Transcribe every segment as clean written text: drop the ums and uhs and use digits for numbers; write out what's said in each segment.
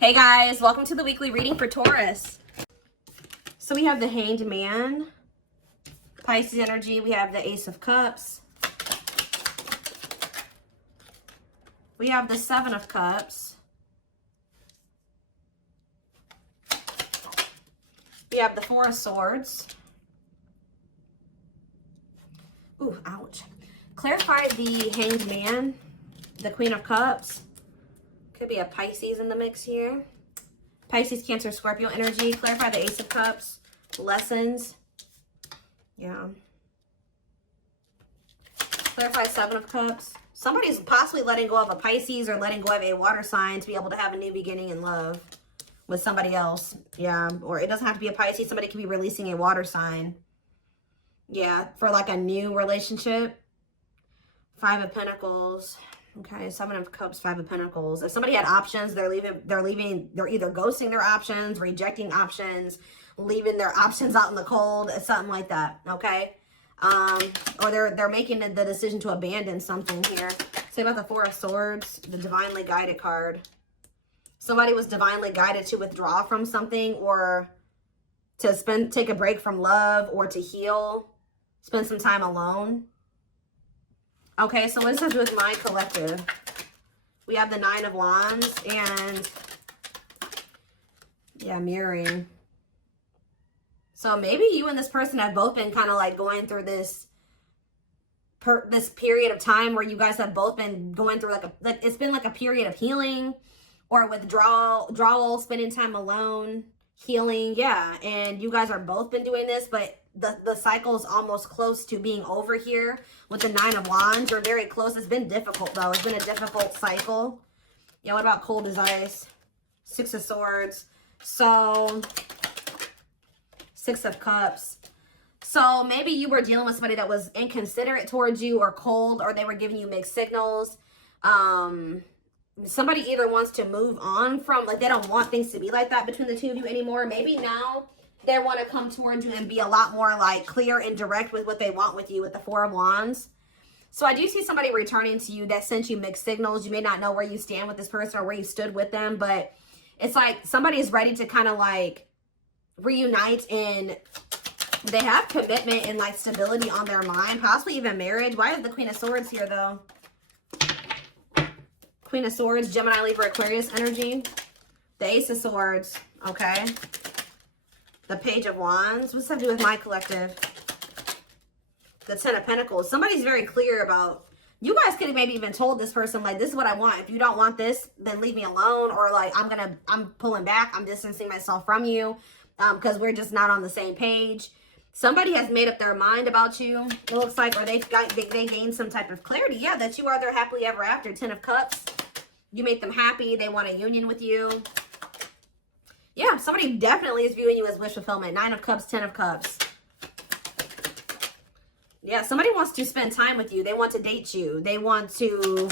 Hey guys, welcome to the weekly reading for Taurus. So we have the Hanged Man, Pisces energy. We have the Ace of Cups. We have the Seven of Cups. We have the Four of Swords. Ooh, ouch. Clarify the Hanged Man, the Queen of Cups. Could be a Pisces in the mix here. Pisces, Cancer, Scorpio energy. Clarify the Ace of Cups. Lessons. Yeah. Clarify Seven of Cups. Somebody's possibly letting go of a Pisces or letting go of a water sign to be able to have a new beginning in love with somebody else. Yeah. Or it doesn't have to be a Pisces. Somebody could be releasing a water sign. Yeah. For like a new relationship. Five of Pentacles. Okay, Seven of Cups, Five of Pentacles. If somebody had options, they're either ghosting their options, rejecting options, leaving their options out in the cold, something like that, okay? Or they're making the decision to abandon something here. Say about the Four of Swords, the Divinely Guided card. Somebody was divinely guided to withdraw from something or to take a break from love or to heal, spend some time alone. Okay, so what does that have to do with my collective? We have the Nine of Wands and, yeah, mirroring. So maybe you and this person have both been kind of like going through this period of time where you guys have both been going through like it's been like a period of healing or withdrawal, spending time alone, healing, yeah. And you guys are both been doing this, but the cycle is almost close to being over here with the Nine of Wands. You're very close. It's been difficult though. It's been a difficult cycle. Yeah, what about cold as ice? Six of Swords. So Six of Cups. So maybe you were dealing with somebody that was inconsiderate towards you or cold, or they were giving you mixed signals. Somebody either wants to move on from, like, they don't want things to be like that between the two of you anymore. Maybe now they want to come towards you and be a lot more like clear and direct with what they want with you with the Four of Wands. So I do see somebody returning to you that sent you mixed signals. You may not know where you stand with this person or where you stood with them, but it's like somebody is ready to kind of like reunite, and they have commitment and like stability on their mind, possibly even marriage. Why is the Queen of Swords here though? Queen of Swords, Gemini, Libra, Aquarius energy. The Ace of Swords, okay. The Page of Wands. What's that do with my collective? The Ten of Pentacles. Somebody's very clear about, you guys could have maybe even told this person, like, this is what I want. If you don't want this, then leave me alone. Or like, I'm pulling back. I'm distancing myself from you because we're just not on the same page. Somebody has made up their mind about you, it looks like, or they gained some type of clarity. Yeah, that you are their happily ever after. Ten of Cups. You make them happy. They want a union with you. Yeah, somebody definitely is viewing you as wish fulfillment. Nine of Cups, Ten of Cups. Yeah, somebody wants to spend time with you. They want to date you. They want to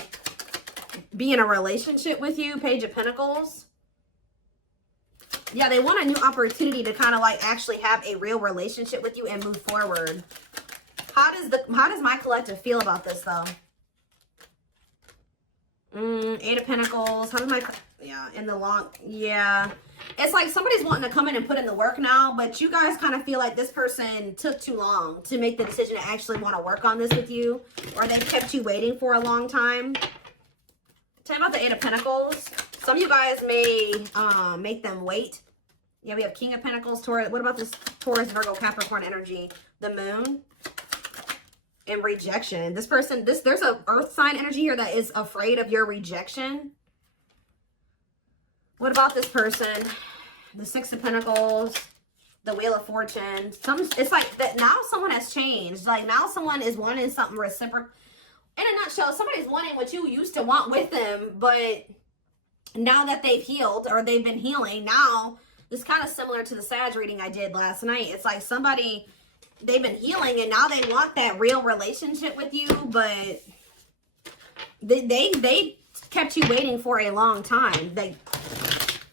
be in a relationship with you. Page of Pentacles. Yeah, they want a new opportunity to kind of like actually have a real relationship with you and move forward. How does my collective feel about this though? Eight of Pentacles. How does my, yeah, in the long, yeah. It's like somebody's wanting to come in and put in the work now, but you guys kind of feel like this person took too long to make the decision to actually want to work on this with you, or they've kept you waiting for a long time. Tell me about the Eight of Pentacles. Some of you guys may make them wait. Yeah, we have King of Pentacles, Taurus. What about this Taurus, Virgo, Capricorn energy? The Moon. And rejection. This person, there's a earth sign energy here that is afraid of your rejection. What about this person? The Six of Pentacles, the Wheel of Fortune. It's like that now someone has changed. Like now someone is wanting something reciprocal. In a nutshell, somebody's wanting what you used to want with them, but now that they've healed or they've been healing, now this is kind of similar to the Sag reading I did last night. It's like somebody, they've been healing and now they want that real relationship with you, but they kept you waiting for a long time.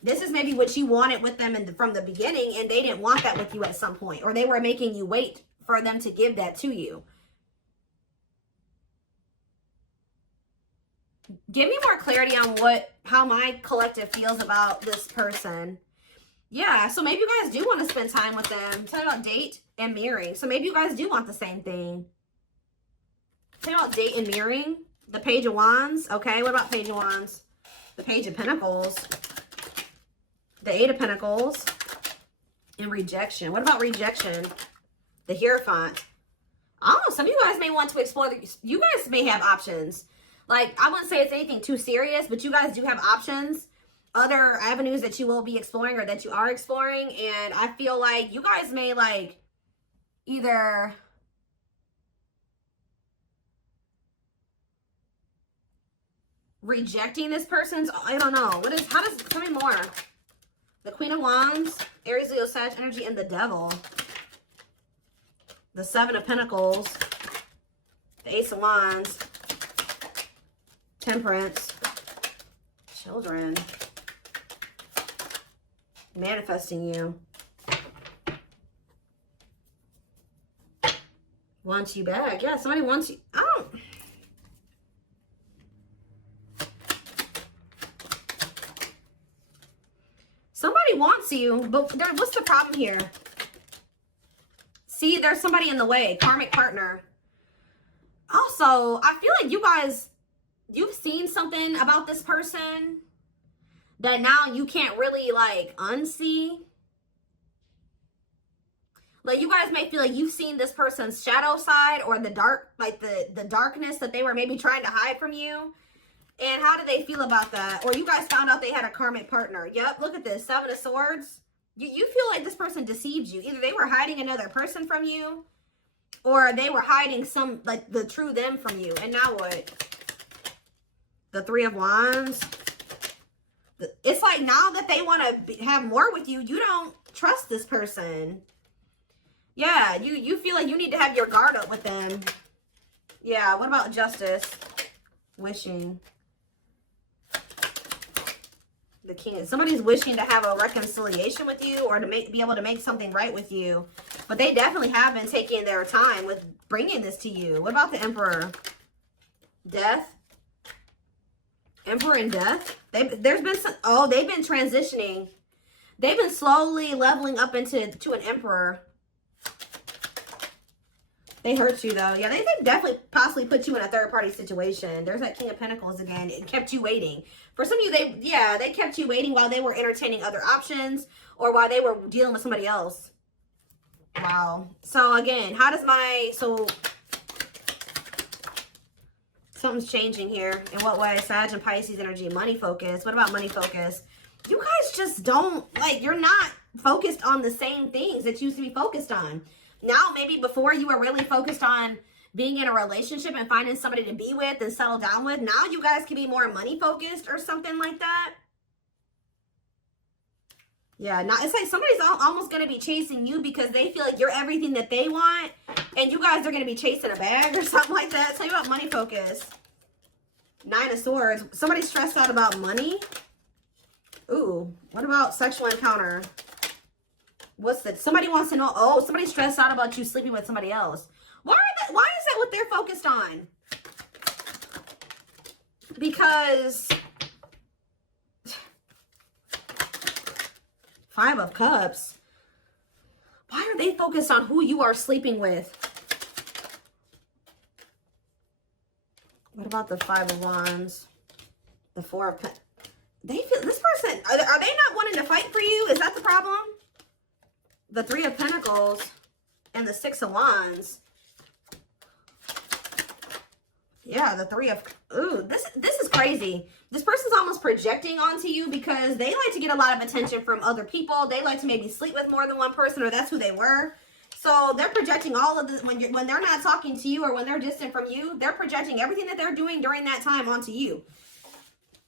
This is maybe what you wanted with them from the beginning, and they didn't want that with you at some point, or they were making you wait for them to give that to you. Give me more clarity on how my collective feels about this person. Yeah, so maybe you guys do want to spend time with them. Talking about date and mirroring. So maybe you guys do want the same thing. Talking about date and mirroring. The Page of Wands. Okay, what about Page of Wands? The Page of Pentacles. The Eight of Pentacles. And rejection. What about rejection? The Hierophant. Oh, some of you guys may want to explore. You guys may have options. Like, I wouldn't say it's anything too serious, but you guys do have options. Other avenues that you will be exploring or that you are exploring. And I feel like you guys may, like, either rejecting this person's, I don't know. How does, tell me more. The Queen of Wands, Aries, Leo, Sag energy, and the Devil. The Seven of Pentacles, the Ace of Wands, Temperance, Children, manifesting you, wants you back. Yeah, somebody wants you. I don't. Somebody wants you, but what's the problem here? See, there's somebody in the way. Karmic partner. Also, I feel like you guys, you've seen something about this person that now you can't really, like, unsee. Like, you guys may feel like you've seen this person's shadow side or the dark, like the darkness that they were maybe trying to hide from you. And how do they feel about that? Or you guys found out they had a karmic partner. Yep, look at this. Seven of Swords. You feel like this person deceived you. Either they were hiding another person from you, or they were hiding some, like, the true them from you. And now what? The Three of Wands. It's like now that they want to have more with you, you don't trust this person. Yeah, you feel like you need to have your guard up with them. Yeah, what about Justice? Wishing. The King. Somebody's wishing to have a reconciliation with you or to be able to make something right with you. But they definitely have been taking their time with bringing this to you. What about the Emperor? Death. Emperor and Death. There's been some, oh, they've been transitioning. They've been slowly leveling up to an Emperor. They hurt you, though. Yeah, they definitely possibly put you in a third-party situation. There's that King of Pentacles again. It kept you waiting. For some of you, they kept you waiting while they were entertaining other options or while they were dealing with somebody else. Wow. So, again, how does something's changing here. In what way? Sag and Pisces energy. Money focus. What about money focus? You guys just don't, like, you're not focused on the same things that you used to be focused on. Now, maybe before you were really focused on being in a relationship and finding somebody to be with and settle down with. Now you guys can be more money focused or something like that. Yeah, now it's like somebody's almost going to be chasing you because they feel like you're everything that they want. And you guys are going to be chasing a bag or something like that. Tell you about money focus. Nine of Swords. Somebody's stressed out about money. Ooh, what about sexual encounter? What's that? Somebody wants to know. Oh, somebody's stressed out about you sleeping with somebody else. Why is that what they're focused on? Because Five of Cups. Why are they focused on who you are sleeping with? What about the Five of Wands? The Four of Pentacles. They feel this person. Are they not wanting to fight for you? Is that the problem? The Three of Pentacles and the Six of Wands. Yeah, the Three of... Ooh, this is crazy. This person's almost projecting onto you because they like to get a lot of attention from other people. They like to maybe sleep with more than one person, or that's who they were. So they're projecting all of this when they're not talking to you or when they're distant from you. They're projecting everything that they're doing during that time onto you.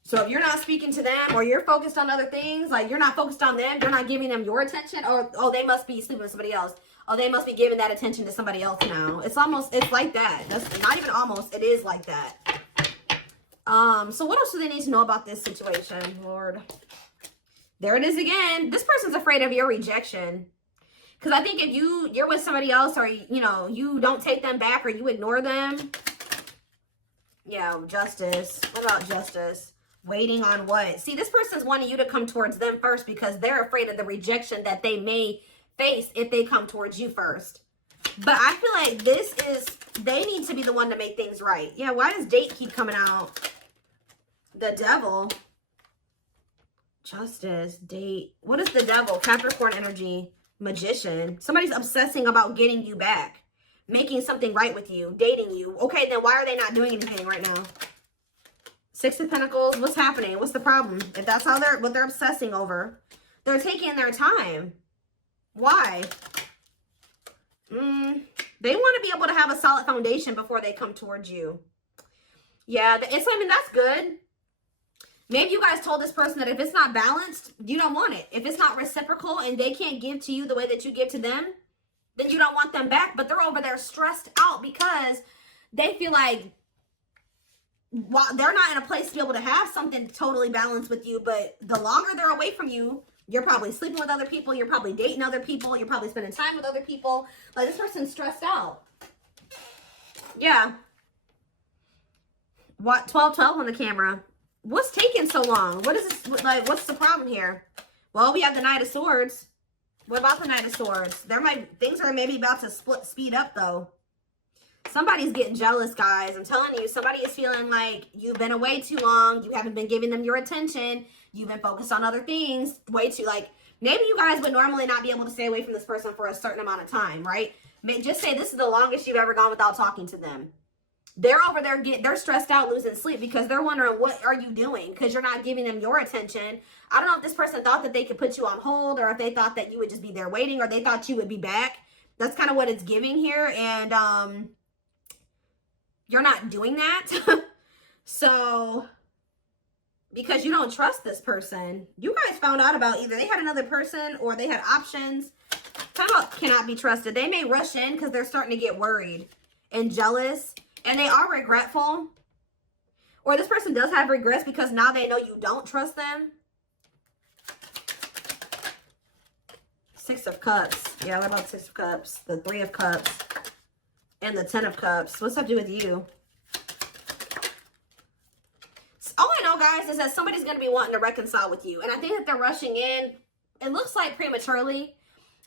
So if you're not speaking to them or you're focused on other things, like you're not focused on them, you're not giving them your attention, or, oh, they must be sleeping with somebody else. Oh, they must be giving that attention to somebody else now. It's like that. That's not even almost, it is like that. So what else do they need to know about this situation, Lord? There it is again. This person's afraid of your rejection. Because I think if you're with somebody else or, you know, you don't take them back or you ignore them, Yeah, justice. What about justice? Waiting on what? See, this person's wanting you to come towards them first because they're afraid of the rejection that they may face if they come towards you first. But I feel like they need to be the one to make things right. Yeah, why does date keep coming out? The devil. Justice, date. What is the devil? Capricorn energy. Magician. Somebody's obsessing about getting you back. Making something right with you. Dating you. Okay, then why are they not doing anything right now? Six of Pentacles. What's happening? What's the problem? If that's how what they're obsessing over. They're taking their time. Why? They want to be able to have a solid foundation before they come towards you. Yeah, I mean, that's good. Maybe you guys told this person that if it's not balanced, you don't want it. If it's not reciprocal and they can't give to you the way that you give to them, then you don't want them back. But they're over there stressed out because they feel like they're not in a place to be able to have something totally balanced with you. But the longer they're away from you, you're probably sleeping with other people. You're probably dating other people. You're probably spending time with other people. Like, this person's stressed out. Yeah. What? 12-12 on the camera. What's taking so long? What is this? Like, what's the problem here? Well, we have the Knight of Swords. What about the Knight of Swords? Things are maybe about to speed up, though. Somebody's getting jealous, guys. I'm telling you, somebody is feeling like you've been away too long. You haven't been giving them your attention. You've been focused on other things way too, like, maybe you guys would normally not be able to stay away from this person for a certain amount of time, right? Just say this is the longest you've ever gone without talking to them. They're over there they're stressed out, losing sleep because they're wondering, what are you doing? Because you're not giving them your attention. I don't know if this person thought that they could put you on hold, or if they thought that you would just be there waiting, or they thought you would be back. That's kind of what it's giving here. And you're not doing that. So, because you don't trust this person. You guys found out about either they had another person or they had options. Talk about cannot be trusted. They may rush in because they're starting to get worried and jealous. And they are regretful. Or this person does have regrets because now they know you don't trust them. Six of Cups. Yeah, what about Six of Cups? The Three of Cups. And the Ten of Cups. What's that to do with you? All I know, guys, is that somebody's going to be wanting to reconcile with you. And I think that they're rushing in. It looks like prematurely.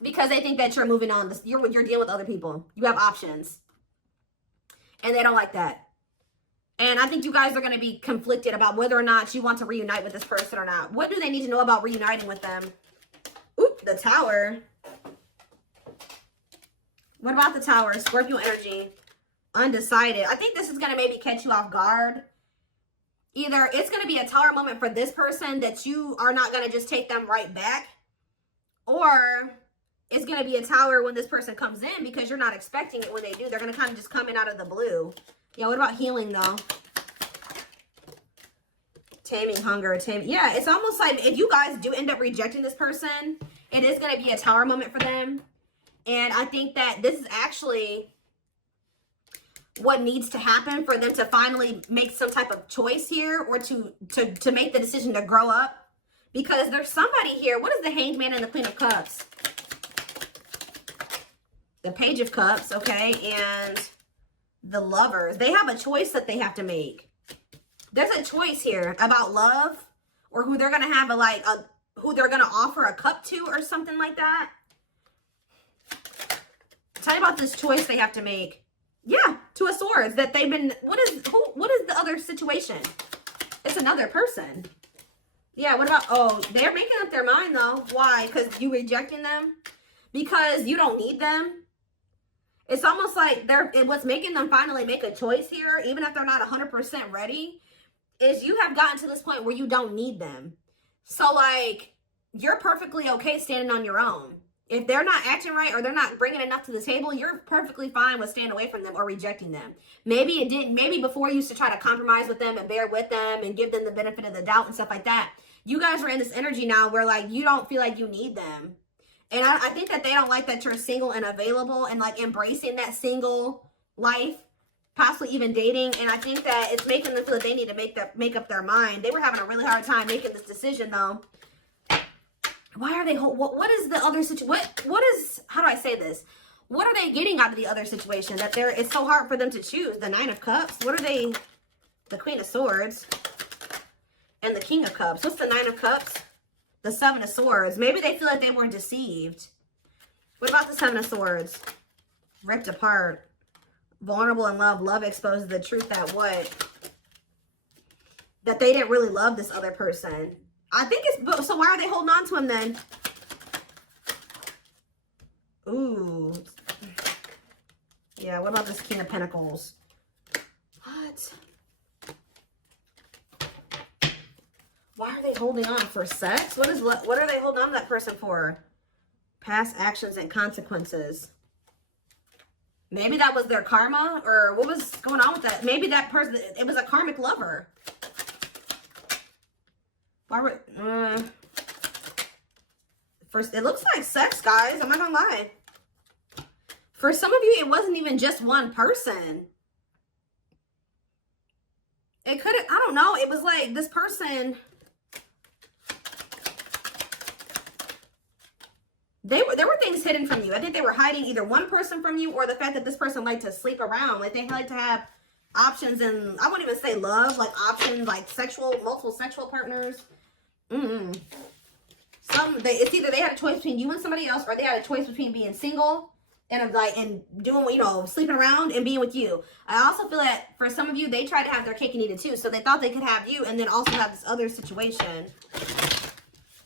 Because they think that you're moving on. You're dealing with other people. You have options. And they don't like that. And I think you guys are going to be conflicted about whether or not you want to reunite with this person or not. What do they need to know about reuniting with them? Oop, the Tower. What about the Tower? Scorpio energy. Undecided. I think this is going to maybe catch you off guard. Either it's going to be a Tower moment for this person that you are not going to just take them right back. Or it's going to be a Tower when this person comes in because you're not expecting it when they do. They're going to kind of just come in out of the blue. Yeah, what about healing, though? Taming hunger. Yeah, it's almost like if you guys do end up rejecting this person, it is going to be a Tower moment for them. And I think that this is actually what needs to happen for them to finally make some type of choice here, or to make the decision to grow up. Because there's somebody here. What is the Hanged Man and the Queen of Cups? The Page of Cups, okay, and the Lovers. They have a choice that they have to make. There's a choice here about love, or who they're going to have who they're going to offer a cup to, or something like that. Tell me about this choice they have to make. Yeah, Two of Swords. That they've been, what is the other situation? It's another person. Yeah, what about, oh, they're making up their mind, though. Why? Because you rejecting them? Because you don't need them? It's almost like what's making them finally make a choice here, even if they're not 100% ready, is you have gotten to this point where you don't need them. So, like, you're perfectly okay standing on your own. If they're not acting right or they're not bringing enough to the table, you're perfectly fine with staying away from them or rejecting them. Maybe before you used to try to compromise with them and bear with them and give them the benefit of the doubt and stuff like that. You guys are in this energy now where, like, you don't feel like you need them. And I think that they don't like that you're single and available and, like, embracing that single life, possibly even dating. And I think that it's making them feel that they need to make up their mind. They were having a really hard time making this decision, though. Why are they, what is the other situation? What is, how do I say this? What are they getting out of the other situation? That it's so hard for them to choose. The Nine of Cups. What are they the Queen of Swords, and the King of Cups. What's the Nine of Cups? The Seven of Swords. Maybe they feel like they were deceived. What about the Seven of Swords? Ripped apart. Vulnerable in love. Love exposes the truth that what? That they didn't really love this other person. I think it's... So why are they holding on to him then? Ooh. Yeah, what about this King of Pentacles? What? Why are they holding on? For sex? What are they holding on to that person for? Past actions and consequences. Maybe that was their karma, or what was going on with that? Maybe that person, it was a karmic lover. Why were, first, it looks like sex, guys. I'm not gonna lie. For some of you, it wasn't even just one person. It could have, I don't know. It was like this person, there were things hidden from you. I think they were hiding either one person from you or the fact that this person liked to sleep around. Like they like to have options, and I wouldn't even say love, like options, like multiple sexual partners. It's either they had a choice between you and somebody else, or they had a choice between being single and doing, you know, sleeping around and being with you. I also feel that for some of you, they tried to have their cake and eat it too. So they thought they could have you and then also have this other situation.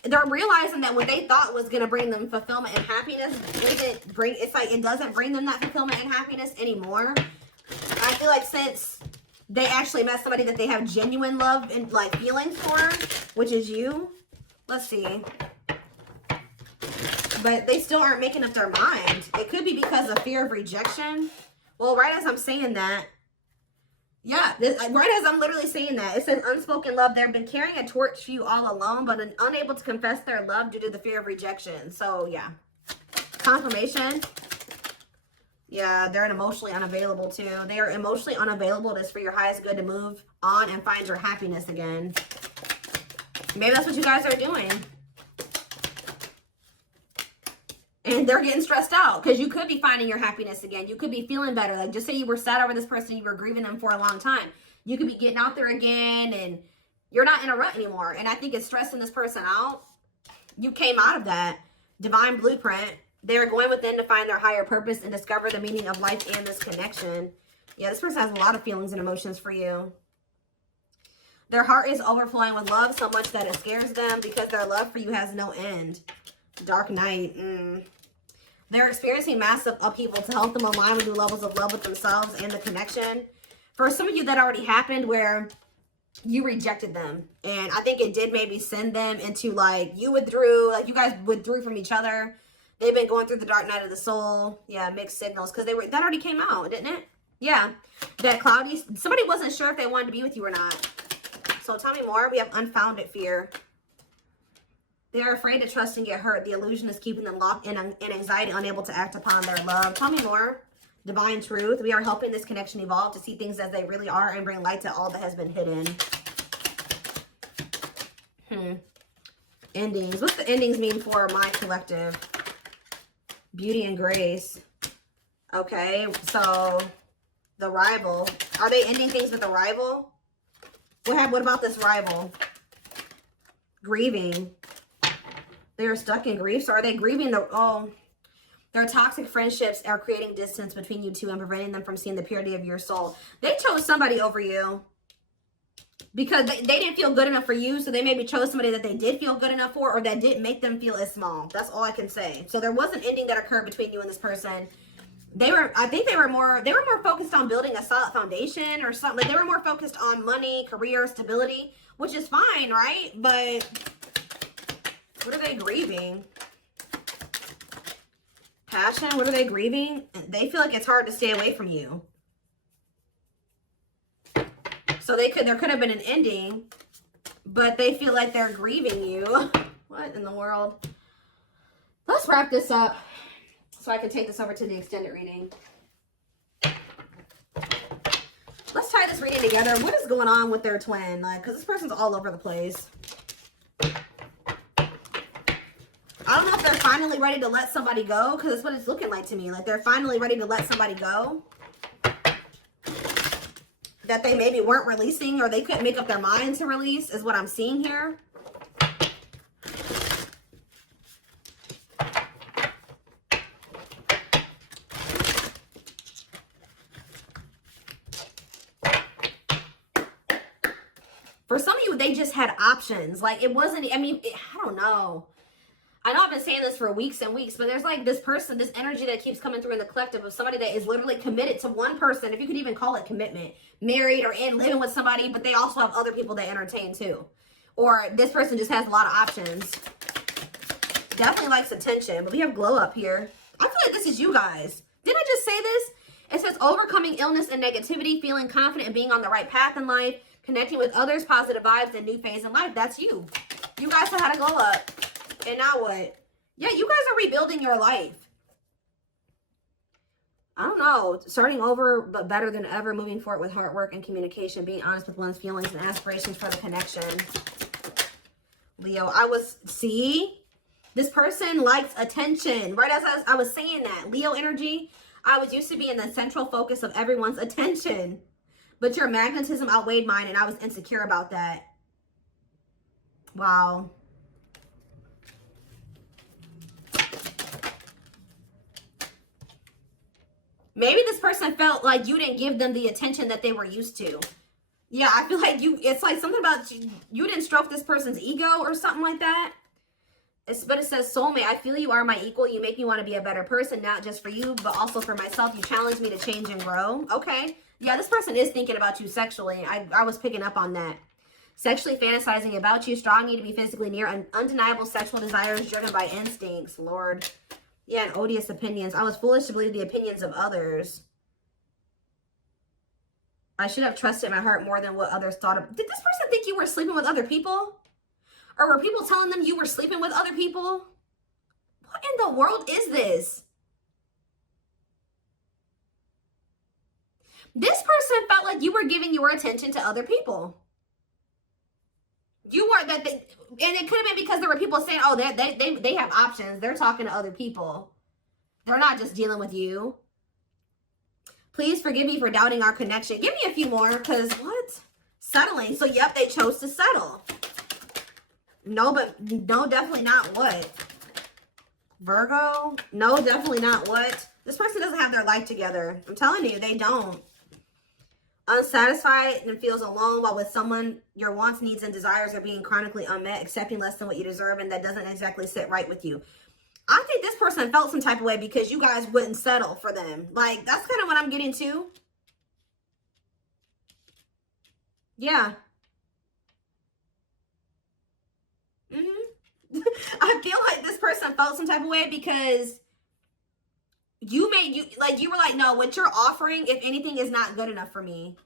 They're realizing that what they thought was going to bring them fulfillment and happiness it doesn't bring them that fulfillment and happiness anymore. I feel like since they actually met somebody that they have genuine love and like feelings for, which is you. Let's see. But they still aren't making up their mind. It could be because of fear of rejection. Well, right as I'm saying that, yeah, right as I'm literally saying that, it says unspoken love. They've been carrying a torch for you all alone, but unable to confess their love due to the fear of rejection. So, yeah. Confirmation. Yeah, they're emotionally unavailable too. They are emotionally unavailable. It is for your highest good to move on and find your happiness again. Maybe that's what you guys are doing. And they're getting stressed out because you could be finding your happiness again. You could be feeling better. Like just say you were sad over this person, you were grieving them for a long time. You could be getting out there again and you're not in a rut anymore. And I think it's stressing this person out. You came out of that divine blueprint. They're going within to find their higher purpose and discover the meaning of life and this connection. Yeah, this person has a lot of feelings and emotions for you. Their heart is overflowing with love so much that it scares them because their love for you has no end. Dark Knight. They're experiencing massive upheaval to help them align with new levels of love with themselves and the connection. For some of you, that already happened where you rejected them. And I think it did maybe send them into like, you withdrew, like you guys withdrew from each other. They've been going through the dark night of the soul. Yeah, mixed signals. Because that already came out, didn't it? Yeah. That cloudy, somebody wasn't sure if they wanted to be with you or not. So tell me more. We have unfounded fear. They're afraid to trust and get hurt. The illusion is keeping them locked in anxiety, unable to act upon their love. Tell me more. Divine truth. We are helping this connection evolve to see things as they really are and bring light to all that has been hidden. Endings. What's the endings mean for my collective? Beauty and grace. Okay, so the rival. Are they ending things with a rival? What about this rival? Grieving. They are stuck in grief. So are they grieving their toxic friendships are creating distance between you two and preventing them from seeing the purity of your soul. They chose somebody over you because they didn't feel good enough for you. So they maybe chose somebody that they did feel good enough for, or that didn't make them feel as small. That's all I can say. So there was an ending that occurred between you and this person. I think they were more focused on building a solid foundation or something. Like they were more focused on money, career, stability, which is fine, right? But what are they grieving? Passion. What are they grieving? They feel like it's hard to stay away from you. So there could have been an ending, but they feel like they're grieving you. What in the world? Let's wrap this up so I can take this over to the extended reading. Let's tie this reading together. What is going on with their twin? Like, because this person's all over the place. I don't know if they're finally ready to let somebody go, because that's what it's looking like to me. Like they're finally ready to let somebody go. that they maybe weren't releasing or they couldn't make up their mind to release is what I'm seeing here. For some of you, they just had options. Like, it wasn't, I mean, I don't know. I know I've been saying this for weeks and weeks, but there's like this person, this energy that keeps coming through in the collective of somebody that is literally committed to one person, if you could even call it commitment, married or in living with somebody, but they also have other people they entertain too. Or this person just has a lot of options. Definitely likes attention, but we have glow up here. I feel like this is you guys. Didn't I just say this? It says overcoming illness and negativity, feeling confident and being on the right path in life, connecting with others, positive vibes, and new phase in life. That's you. You guys know how to glow up. And now what? Yeah, you guys are rebuilding your life. I don't know. Starting over, but better than ever. Moving forward with hard work and communication. Being honest with one's feelings and aspirations for the connection. Leo, see? This person likes attention. Right as I was saying that. Leo energy, I was used to be in the central focus of everyone's attention. But your magnetism outweighed mine, and I was insecure about that. Wow. Maybe this person felt like you didn't give them the attention that they were used to. Yeah, I feel like it's like something about you didn't stroke this person's ego or something like that. But it says, soulmate, I feel you are my equal. You make me want to be a better person, not just for you, but also for myself. You challenge me to change and grow. Okay. Yeah, this person is thinking about you sexually. I was picking up on that. Sexually fantasizing about you. Strong need to be physically near. Undeniable sexual desires driven by instincts. Lord. Yeah, and odious opinions. I was foolish to believe the opinions of others. I should have trusted my heart more than what others thought of. Did this person think you were sleeping with other people? Or were people telling them you were sleeping with other people? What in the world is this? This person felt like you were giving your attention to other people. You weren't and it could have been because there were people saying, oh, they have options. They're talking to other people. They're not just dealing with you. Please forgive me for doubting our connection. Give me a few more, because what? Settling. So, yep, they chose to settle. No, but no, definitely not what? Virgo? No, definitely not what? This person doesn't have their life together. I'm telling you, they don't. Unsatisfied and feels alone while with someone your wants, needs, and desires are being chronically unmet, accepting less than what you deserve, and that doesn't exactly sit right with you. I think this person felt some type of way because you guys wouldn't settle for them. Like, that's kind of what I'm getting to. Yeah. I feel like this person felt some type of way because you were like, no, what you're offering, if anything, is not good enough for me.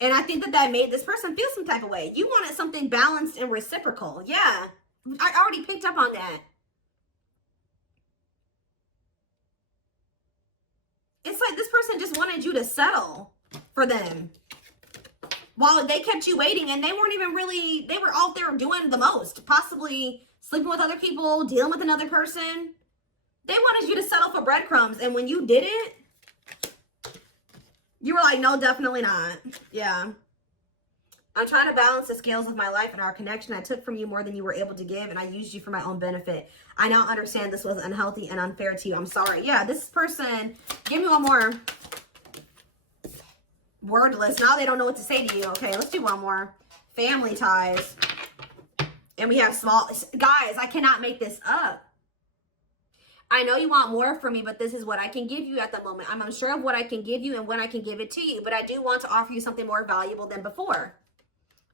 And I think that made this person feel some type of way. You wanted something balanced and reciprocal. Yeah. I already picked up on that. It's like this person just wanted you to settle for them. While they kept you waiting, and they weren't even really, they were out there doing the most. Possibly sleeping with other people, dealing with another person. They wanted you to settle for breadcrumbs. And when you didn't, you were like, no, definitely not. Yeah. I'm trying to balance the scales of my life and our connection. I took from you more than you were able to give, and I used you for my own benefit. I now understand this was unhealthy and unfair to you. I'm sorry. Yeah, this person, give me one more. Wordless. Now they don't know what to say to you. Okay, let's do one more. Family ties. And we have small... Guys, I cannot make this up. I know you want more from me, but this is what I can give you at the moment. I'm unsure of what I can give you and when I can give it to you, but I do want to offer you something more valuable than before.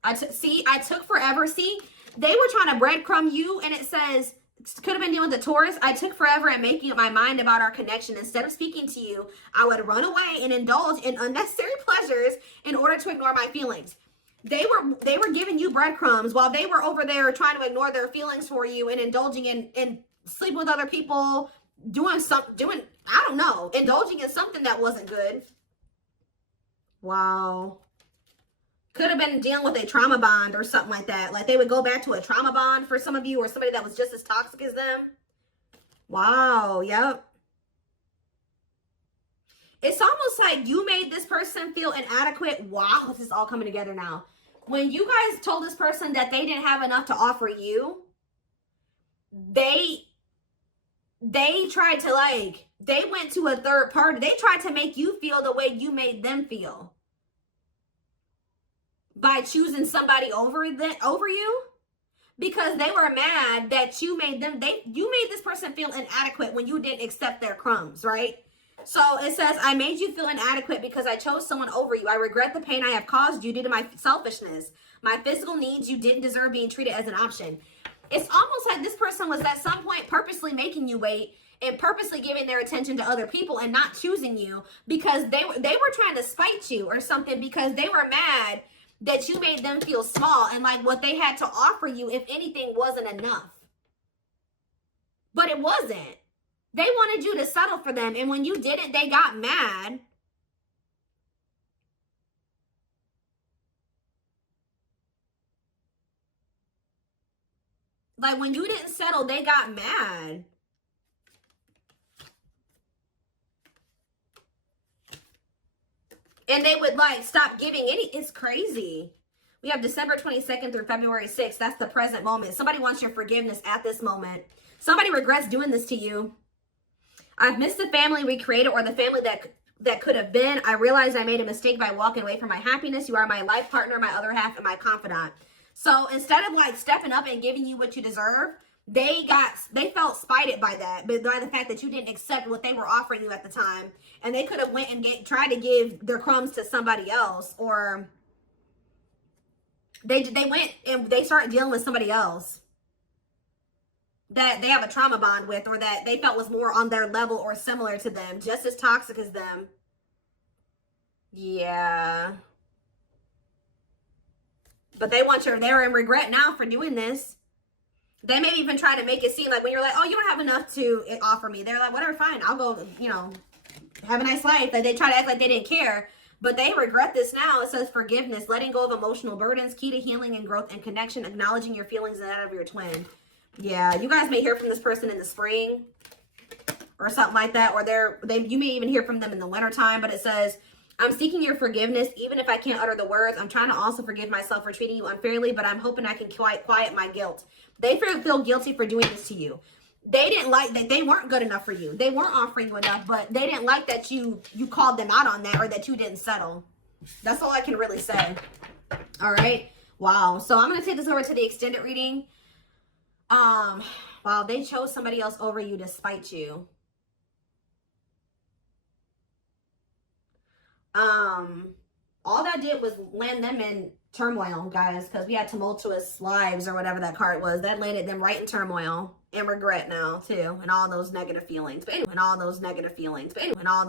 I took forever. See, they were trying to breadcrumb you, and it says, could have been dealing with the Taurus. I took forever at making up my mind about our connection. Instead of speaking to you, I would run away and indulge in unnecessary pleasures in order to ignore my feelings. They were giving you breadcrumbs while they were over there trying to ignore their feelings for you and indulging in sleeping with other people, I don't know, indulging in something that wasn't good. Wow. Could have been dealing with a trauma bond or something like that. Like they would go back to a trauma bond for some of you, or somebody that was just as toxic as them. Wow. Yep. It's almost like you made this person feel inadequate. Wow, this is all coming together now. When you guys told this person that they didn't have enough to offer you, they tried to, like, they went to a third party. They tried to make you feel the way you made them feel by choosing somebody over you, because they were mad that you made this person feel inadequate when you didn't accept their crumbs, right? So it says, I made you feel inadequate because I chose someone over you. I regret the pain I have caused you due to my selfishness. My physical needs, you didn't deserve being treated as an option. It's almost like this person was at some point purposely making you wait and purposely giving their attention to other people and not choosing you because they were trying to spite you or something, because they were mad that you made them feel small and like what they had to offer you, if anything, wasn't enough. But it wasn't. They wanted you to settle for them, and when you didn't, they got mad. Like, when you didn't settle, they got mad. And they would, like, stop giving any. It's crazy. We have December 22nd through February 6th. That's the present moment. Somebody wants your forgiveness at this moment. Somebody regrets doing this to you. I've missed the family we created, or the family that could have been. I realized I made a mistake by walking away from my happiness. You are my life partner, my other half, and my confidant. So instead of, like, stepping up and giving you what you deserve, they felt spited by that, but by the fact that you didn't accept what they were offering you at the time. And they could have went and tried to give their crumbs to somebody else, or they went and they started dealing with somebody else that they have a trauma bond with, or that they felt was more on their level or similar to them, just as toxic as them. Yeah. But they're in regret now for doing this. They may even try to make it seem like when you're like, oh, you don't have enough to offer me. They're like, whatever, fine. I'll go, have a nice life. Like, they try to act like they didn't care. But they regret this now. It says forgiveness, letting go of emotional burdens, key to healing and growth and connection, acknowledging your feelings and that of your twin. Yeah, you guys may hear from this person in the spring or something like that, or you may even hear from them in the wintertime. But it says, I'm seeking your forgiveness, even if I can't utter the words. I'm trying to also forgive myself for treating you unfairly, but I'm hoping I can quiet my guilt. They feel guilty for doing this to you. They didn't like that. They weren't good enough for you. They weren't offering you enough, but they didn't like that you called them out on that, or that you didn't settle. That's all I can really say. All right. Wow. So I'm going to take this over to the extended reading. Wow, they chose somebody else over you to spite you. All that did was land them in turmoil, guys, because we had tumultuous lives, or whatever that card was. That landed them right in turmoil and regret now too, and all those negative feelings. But anyway,